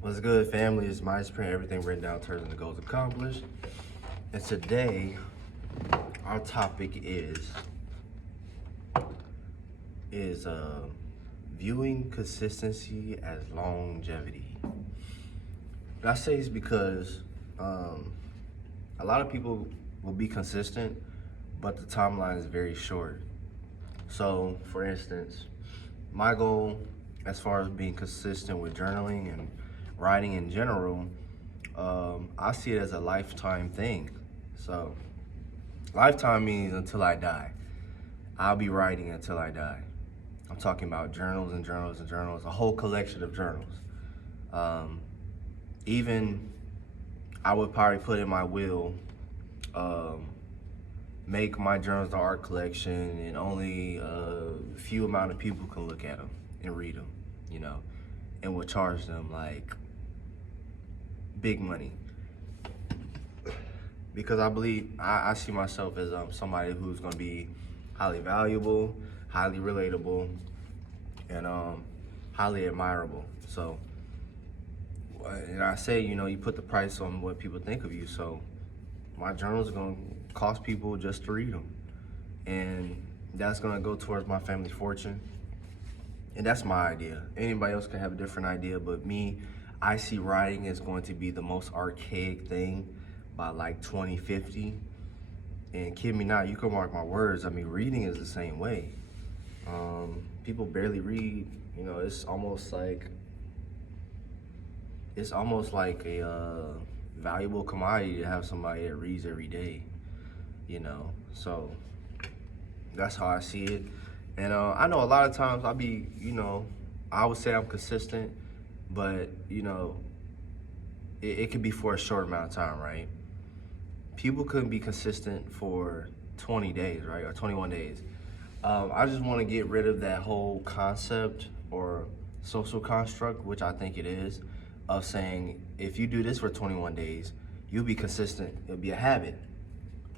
What's good, family? It's my sprint. Everything written down turns into goals accomplished. And today, our topic is viewing consistency as longevity. And I say this because a lot of people will be consistent, but the timeline is very short. So, for instance, my goal, as far as being consistent with journaling and writing in general, I see it as a lifetime thing. So, lifetime means until I die. I'll be writing until I die. I'm talking about journals and journals and journals, a whole collection of journals. Even I would probably put in my will, make my journals the art collection, and only a few amount of people can look at them and read them, and would charge them like big money. Because I believe, I see myself as somebody who's gonna be highly valuable, highly relatable, and highly admirable. So, and I say, you put the price on what people think of you. So my journals are gonna cost people just to read them. And that's gonna go towards my family's fortune. And that's my idea. Anybody else can have a different idea, but me, I see writing as going to be the most archaic thing by like 2050. And kid me not, you can mark my words. I mean, reading is the same way. People barely read. It's almost like a valuable commodity to have somebody that reads every day. So that's how I see it. And I know a lot of times I would say I'm consistent, but it could be for a short amount of time, right? People couldn't be consistent for 20 days, right? Or 21 days. I just want to get rid of that whole concept or social construct, which I think it is, of saying if you do this for 21 days, you'll be consistent. It'll be a habit.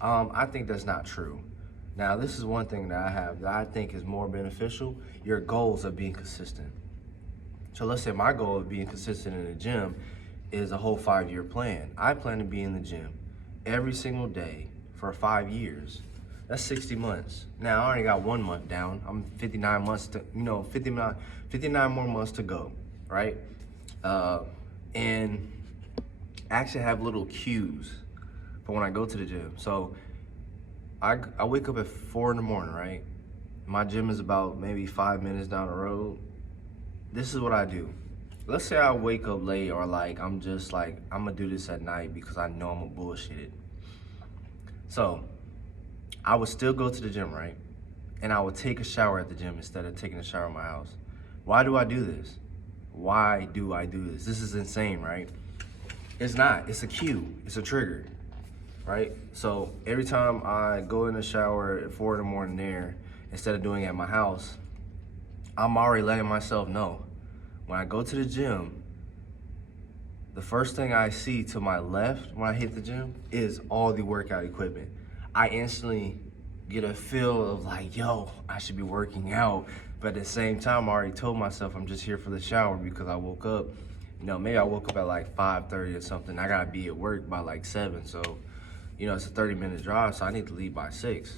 I think that's not true. Now, this is one thing that I have that I think is more beneficial, your goals of being consistent. So let's say my goal of being consistent in the gym is a whole 5-year plan. I plan to be in the gym every single day for 5 years. That's 60 months. Now, I already got 1 month down. I'm 59 months to, 59 more months to go, right? And actually have little cues for when I go to the gym. So I wake up at 4 in the morning, right? My gym is about maybe 5 minutes down the road. This is what I do. Let's say I wake up late, or I'm gonna do this at night because I know I'm gonna bullshit it. So I would still go to the gym, right? And I would take a shower at the gym instead of taking a shower at my house. Why do I do this? Why do I do this? This is insane, right? It's not. It's a cue. It's a trigger, right? So every time I go in the shower at 4 in the morning there, instead of doing it at my house, I'm already letting myself know. When I go to the gym, the first thing I see to my left when I hit the gym is all the workout equipment. I instantly get a feel of like, yo, I should be working out. But at the same time, I already told myself I'm just here for the shower because I woke up, maybe I woke up at like 5:30 or something. I gotta be at work by like 7. So, it's a 30-minute drive, so I need to leave by 6.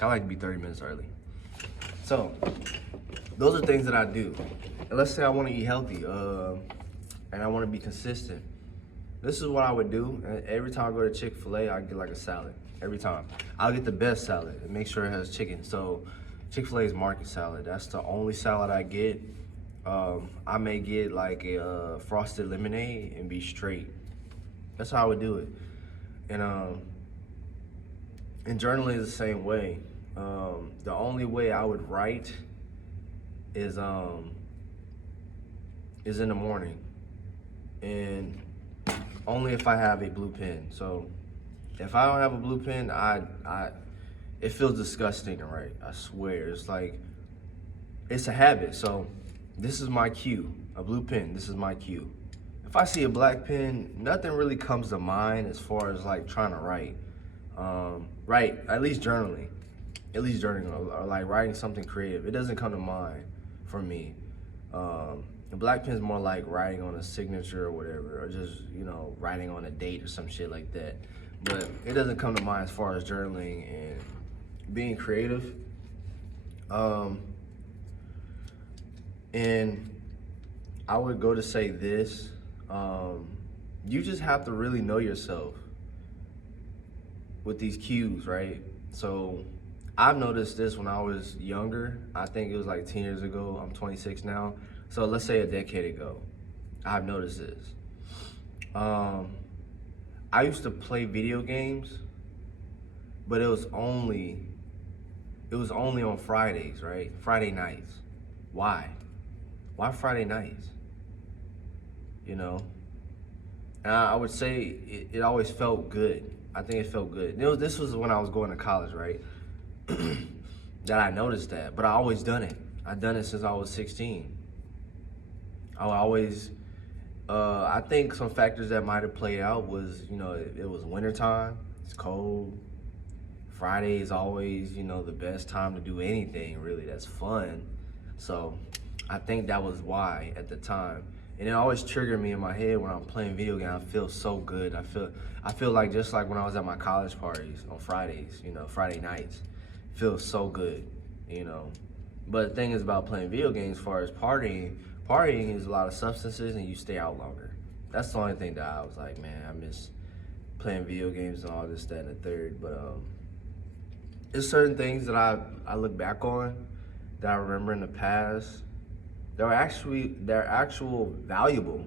I like to be 30 minutes early. So, those are things that I do. And let's say I wanna eat healthy, and I wanna be consistent. This is what I would do. Every time I go to Chick-fil-A, I get like a salad. Every time. I'll get the best salad and make sure it has chicken. So Chick-fil-A's market salad, that's the only salad I get. I may get like a frosted lemonade and be straight. That's how I would do it. And journaling is the same way. The only way I would write is in the morning, and only if I have a blue pen. So if I don't have a blue pen, it feels disgusting to write. I swear, it's a habit. So this is my cue, a blue pen. This is my cue. If I see a black pen, nothing really comes to mind as far as like trying to write. Right, at least journaling, or like writing something creative. It doesn't come to mind for me. And black pen's more like writing on a signature or whatever, or just, writing on a date or some shit like that. But it doesn't come to mind as far as journaling and being creative. And I would go to say this, you just have to really know yourself with these cues, right? So I've noticed this when I was younger. I think it was like 10 years ago. I'm 26 now. So let's say a decade ago, I've noticed this. I used to play video games, but it was only on Fridays, right? Friday nights. Why? Why Friday nights? And I would say it always felt good. I think it felt good. This was when I was going to college, right? That I noticed that, but I always done it. I've done it since I was 16. I always, I think some factors that might have played out was, it was wintertime, it's cold. Friday is always, the best time to do anything really that's fun. So I think that was why at the time. And it always triggered me in my head when I'm playing video games. I feel so good. I feel like just like when I was at my college parties on Fridays, Friday nights. It feels so good, But the thing is about playing video games as far as partying is a lot of substances and you stay out longer. That's the only thing that I was like, man, I miss playing video games and all this, that, and the third. But there's certain things that I look back on that I remember in the past. They're actual valuable,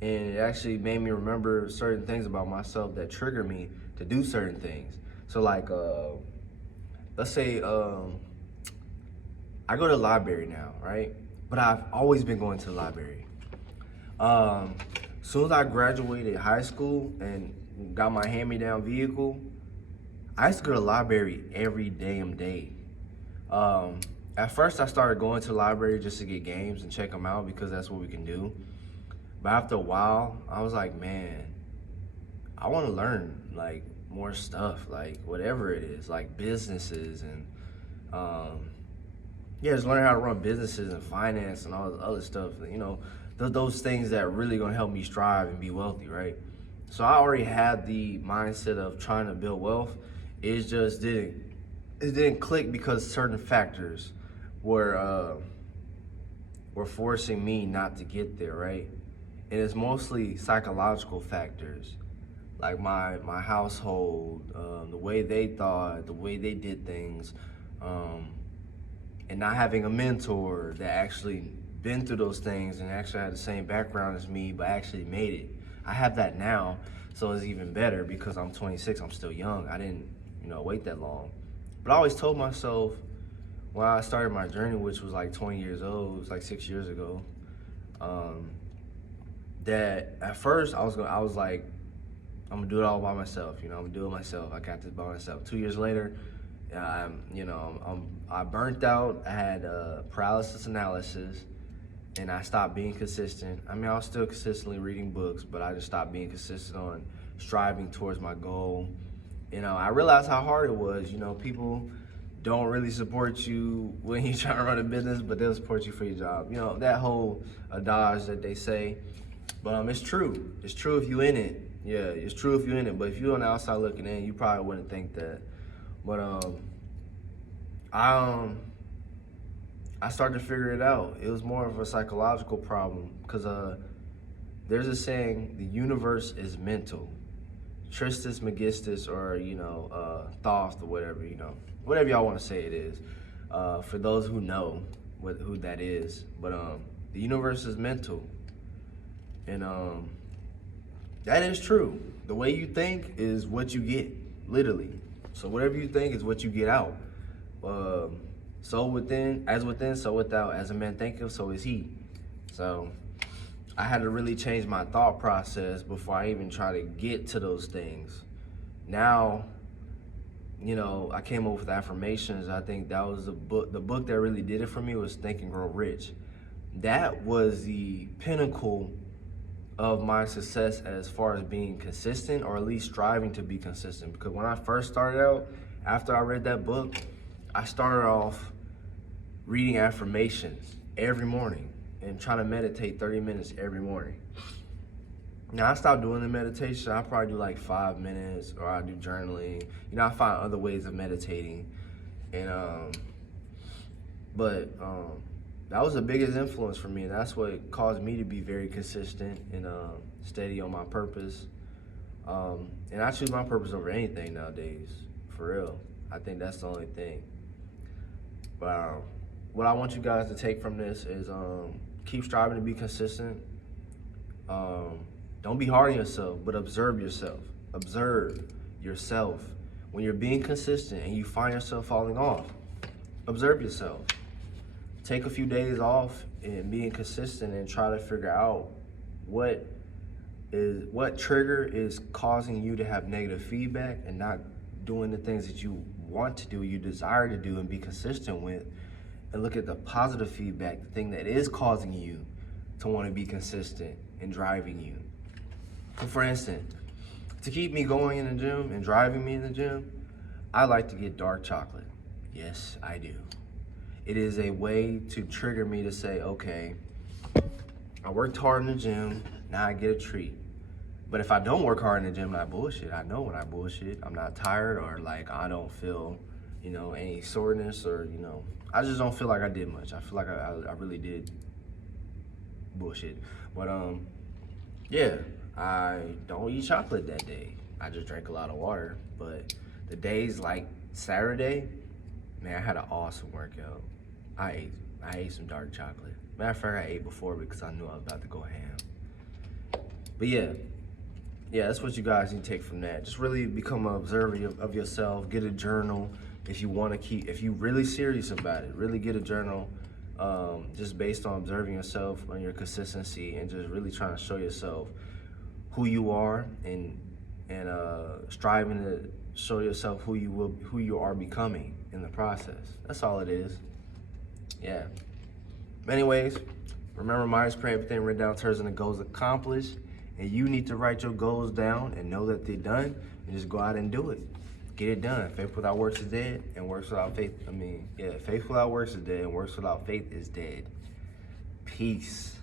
and it actually made me remember certain things about myself that trigger me to do certain things. So like, let's say I go to the library now, right? But I've always been going to the library. Soon as I graduated high school and got my hand-me-down vehicle, I used to go to the library every damn day. At first, I started going to the library just to get games and check them out because that's what we can do. But after a while, I was like, man, I want to learn like more stuff, like whatever it is, like businesses and just learn how to run businesses and finance and all the other stuff. Those things that really gonna help me strive and be wealthy, right? So I already had the mindset of trying to build wealth. It just didn't click because certain factors were forcing me not to get there, right? And it's mostly psychological factors, like my household, the way they thought, the way they did things, and not having a mentor that actually been through those things and actually had the same background as me, but actually made it. I have that now, so it's even better because I'm 26, I'm still young. I didn't, wait that long. But I always told myself when I started my journey, which was like 20 years old, it was like 6 years ago, that at first I was like, I'm gonna do it all by myself. I'm gonna do it myself. I got this by myself. 2 years later, I burnt out. I had paralysis analysis, and I stopped being consistent. I mean, I was still consistently reading books, but I just stopped being consistent on striving towards my goal. I realized how hard it was. People don't really support you when you're trying to run a business, but they'll support you for your job. That whole adage that they say. But it's true. It's true if you in it. Yeah, it's true if you're in it. But if you're on the outside looking in, you probably wouldn't think that. But I started to figure it out. It was more of a psychological problem because there's a saying, the universe is mental. Tristis Megistus, or Thoth, or whatever y'all want to say it is. For those who know who that is, but the universe is mental, and that is true. The way you think is what you get, literally. So whatever you think is what you get out. So within, so without. As a man thinketh, so is he. So I had to really change my thought process before I even try to get to those things. Now, I came up with affirmations. I think that was the book that really did it for me was Think and Grow Rich. That was the pinnacle of my success as far as being consistent, or at least striving to be consistent. Because when I first started out, after I read that book, I started off reading affirmations every morning. and trying to meditate 30 minutes every morning. Now I stopped doing the meditation. I probably do like 5 minutes, or I do journaling. You know, I find other ways of meditating, and that was the biggest influence for me. And that's what caused me to be very consistent and steady on my purpose. And I choose my purpose over anything nowadays, for real. I think that's the only thing. But what I want you guys to take from this is keep striving to be consistent. Don't be hard on yourself, but observe yourself. Observe yourself. When you're being consistent and you find yourself falling off, observe yourself. Take a few days off and being consistent and try to figure out what trigger is causing you to have negative feedback and not doing the things that you want to do, you desire to do, and be consistent with, and look at the positive feedback, the thing that is causing you to want to be consistent and driving you. So for instance, to keep me going in the gym and driving me in the gym, I like to get dark chocolate. Yes, I do. It is a way to trigger me to say, okay, I worked hard in the gym, now I get a treat. But if I don't work hard in the gym and I bullshit, I know when I bullshit, I'm not tired, or like I don't feel, any soreness, or, I just don't feel like I did much. I feel like I really did bullshit. But yeah, I don't eat chocolate that day. I just drank a lot of water. But the days like Saturday, man, I had an awesome workout. I ate some dark chocolate. Matter of fact, I ate before because I knew I was about to go ham. But yeah, that's what you guys need to take from that. Just really become an observer of yourself. Get a journal if you want to if you're really serious about it. Really get a journal, just based on observing yourself and your consistency, and just really trying to show yourself who you are, and striving to show yourself who you are becoming in the process. That's all it is. Yeah. Anyways, remember, Myers pray everything written down turns into goals accomplished. And you need to write your goals down and know that they're done, and just go out and do it. Get it done. Faith without works is dead, and works without faith, faith without works is dead, and works without faith is dead. Peace.